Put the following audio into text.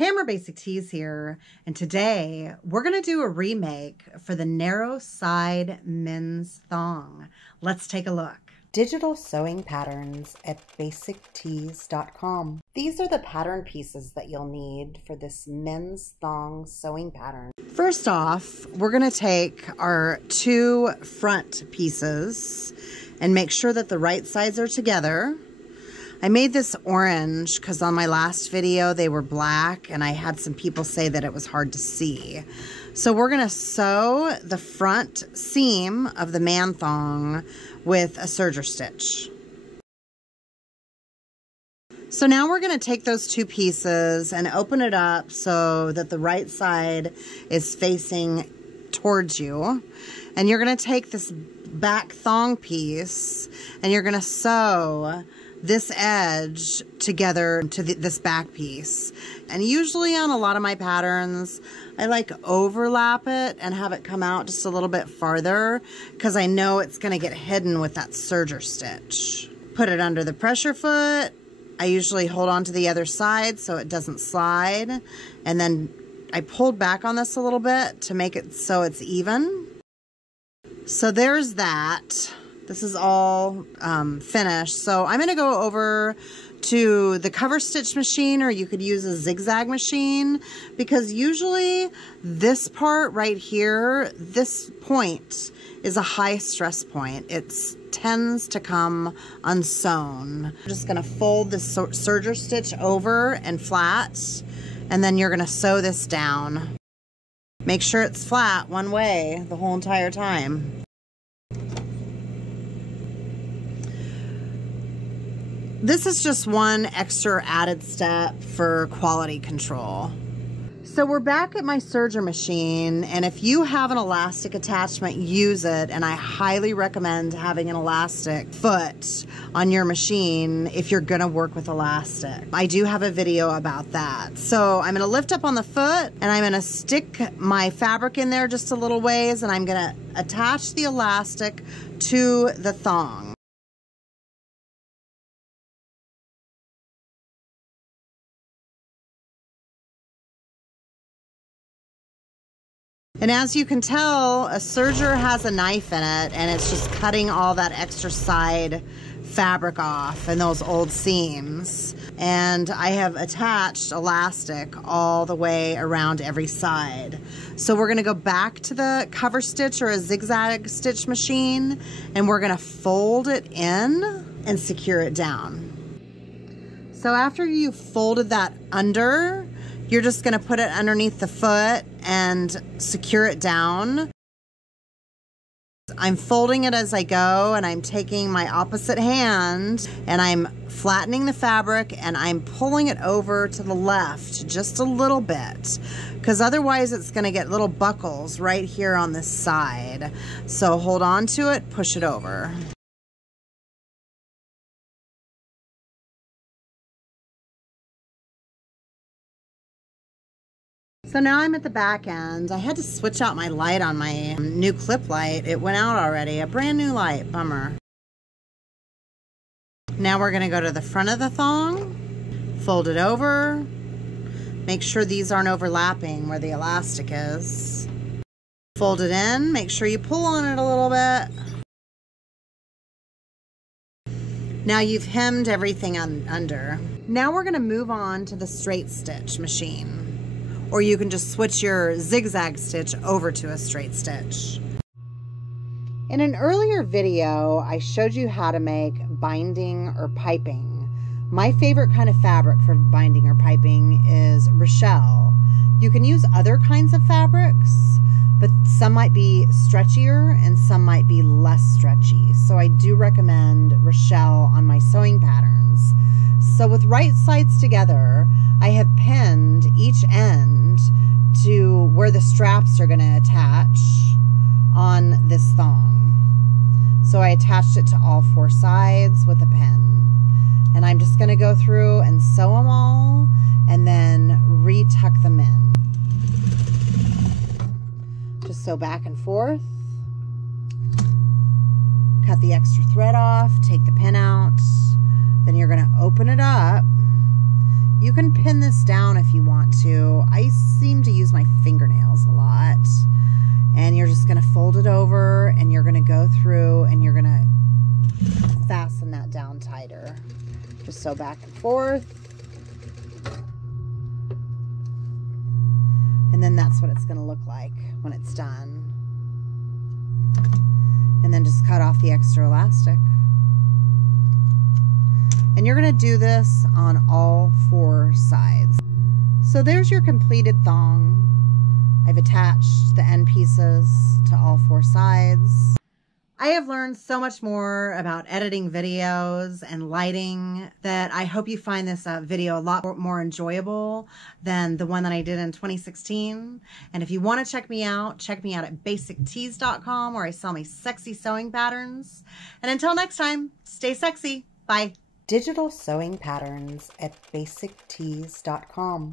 Camera Basic Tees here, and today we're going to do a remake for the narrow side men's thong. Let's take a look. Digital sewing patterns at basictees.com. These are the pattern pieces that you'll need for this men's thong sewing pattern. First off, we're going to take our two front pieces and make sure that the right sides are together. I made this orange because on my last video they were black and I had some people say that it was hard to see. So we're going to sew the front seam of the man thong with a serger stitch. So now we're going to take those two pieces and open it up so that the right side is facing towards you. And you're going to take this back thong piece and you're going to sew this edge together to this back piece. And usually on a lot of my patterns, I like overlap it and have it come out just a little bit farther because I know it's going to get hidden with that serger stitch. Put it under the pressure foot. I usually hold on to the other side so it doesn't slide. And then I pulled back on this a little bit to make it so it's even. So there's that. This is all finished. So I'm going to go over to the cover stitch machine, or you could use a zigzag machine, because usually this part right here, this point is a high stress point. It tends to come unsewn. I'm just going to fold this serger stitch over and flat, and then you're going to sew this down. Make sure it's flat one way the whole entire time. This is just one extra added step for quality control. So we're back at my serger machine, and if you have an elastic attachment, use it, and I highly recommend having an elastic foot on your machine if you're gonna work with elastic. I do have a video about that. So I'm gonna lift up on the foot, and I'm gonna stick my fabric in there just a little ways, and I'm gonna attach the elastic to the thong. And as you can tell, a serger has a knife in it, and it's just cutting all that extra side fabric off and those old seams. And I have attached elastic all the way around every side. So we're gonna go back to the cover stitch or a zigzag stitch machine, and we're gonna fold it in and secure it down. So after you've folded that under, you're just gonna put it underneath the foot and secure it down. I'm folding it as I go, and I'm taking my opposite hand and I'm flattening the fabric and I'm pulling it over to the left just a little bit, because otherwise it's gonna get little buckles right here on this side. So hold on to it, push it over. So now I'm at the back end. I had to switch out my light on my new clip light. It went out already. A brand new light. Bummer. Now we're going to go to the front of the thong, fold it over, make sure these aren't overlapping where the elastic is. Fold it in, make sure you pull on it a little bit. Now you've hemmed everything under. Now we're going to move on to the straight stitch machine. Or you can just switch your zigzag stitch over to a straight stitch. In an earlier video, I showed you how to make binding or piping. My favorite kind of fabric for binding or piping is Rochelle. You can use other kinds of fabrics, but some might be stretchier and some might be less stretchy. So I do recommend Rochelle on my sewing patterns. So with right sides together, I have pinned each end to where the straps are going to attach on this thong. So I attached it to all four sides with a pin. And I'm just going to go through and sew them all and then re-tuck them in. Just sew back and forth. Cut the extra thread off, take the pin out. Then you're going to open it up. You can pin this down if you want to. I seem to use my fingernails a lot. And you're just going to fold it over, and you're going to go through and you're going to fasten that down tighter. Just so back and forth. And then that's what it's going to look like when it's done. And then just cut off the extra elastic. And you're going to do this on all 4 sides. So there's your completed thong. I've attached the end pieces to all 4 sides. I have learned so much more about editing videos and lighting that I hope you find this video a lot more enjoyable than the one that I did in 2016. And if you want to check me out at basictees.com, where I sell my sexy sewing patterns. And until next time, stay sexy. Bye. Digital sewing patterns at basictees.com.